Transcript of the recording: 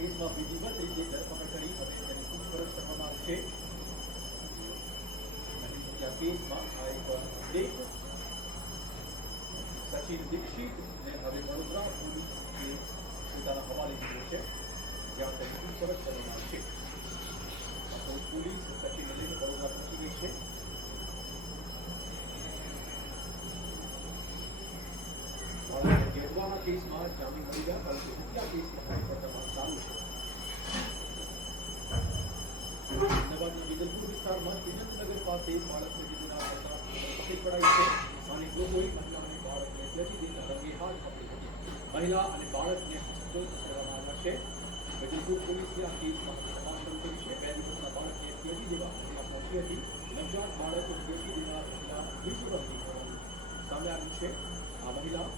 કેસમાં વિધિવત રીતે ધરપકડ કરી હવે તેની પૂછપરછ કરવામાં આવશે. કેસમાં આ એક અપડેટ સચિન દીક્ષિતને હવે વડોદરા પોલીસે પોતાના હવાલે લીધો છે, જ્યાં તેની પૂછપરછ કરવામાં આવશે. પોલીસ સચિનને લઈને વડોદરા પહોંચી ગઈ છે. ગેરવાના કેસમાં જામીન મળી ગયા, પરંતુ હત્યા કેસમાં તપાસ ચાલુ છે. અમદાવાદના વિદલપુર વિસ્તારમાં વિનંતનગર પાસે બાળકને જીવના પકડી પડાઈ છે. સ્થાનિક લોકોએ મહિલા અને બાળકને ત્યજી દેતા રંગે હાથ પકડી હતી. મહિલા અને બાળકને હોસ્પિટલ ખસેડવામાં આવ્યા છે. વિદલપુર પોલીસે આ કેસમાં તપાસ શરૂ કરી છે. 2 દિવસના બાળકને ત્યજી દેવા મહિલા પહોંચી હતી. નવજાત બાળક ત્યજી દેનાર મહિલા વિશ્વની સામે આવ્યું છે. આ મહિલા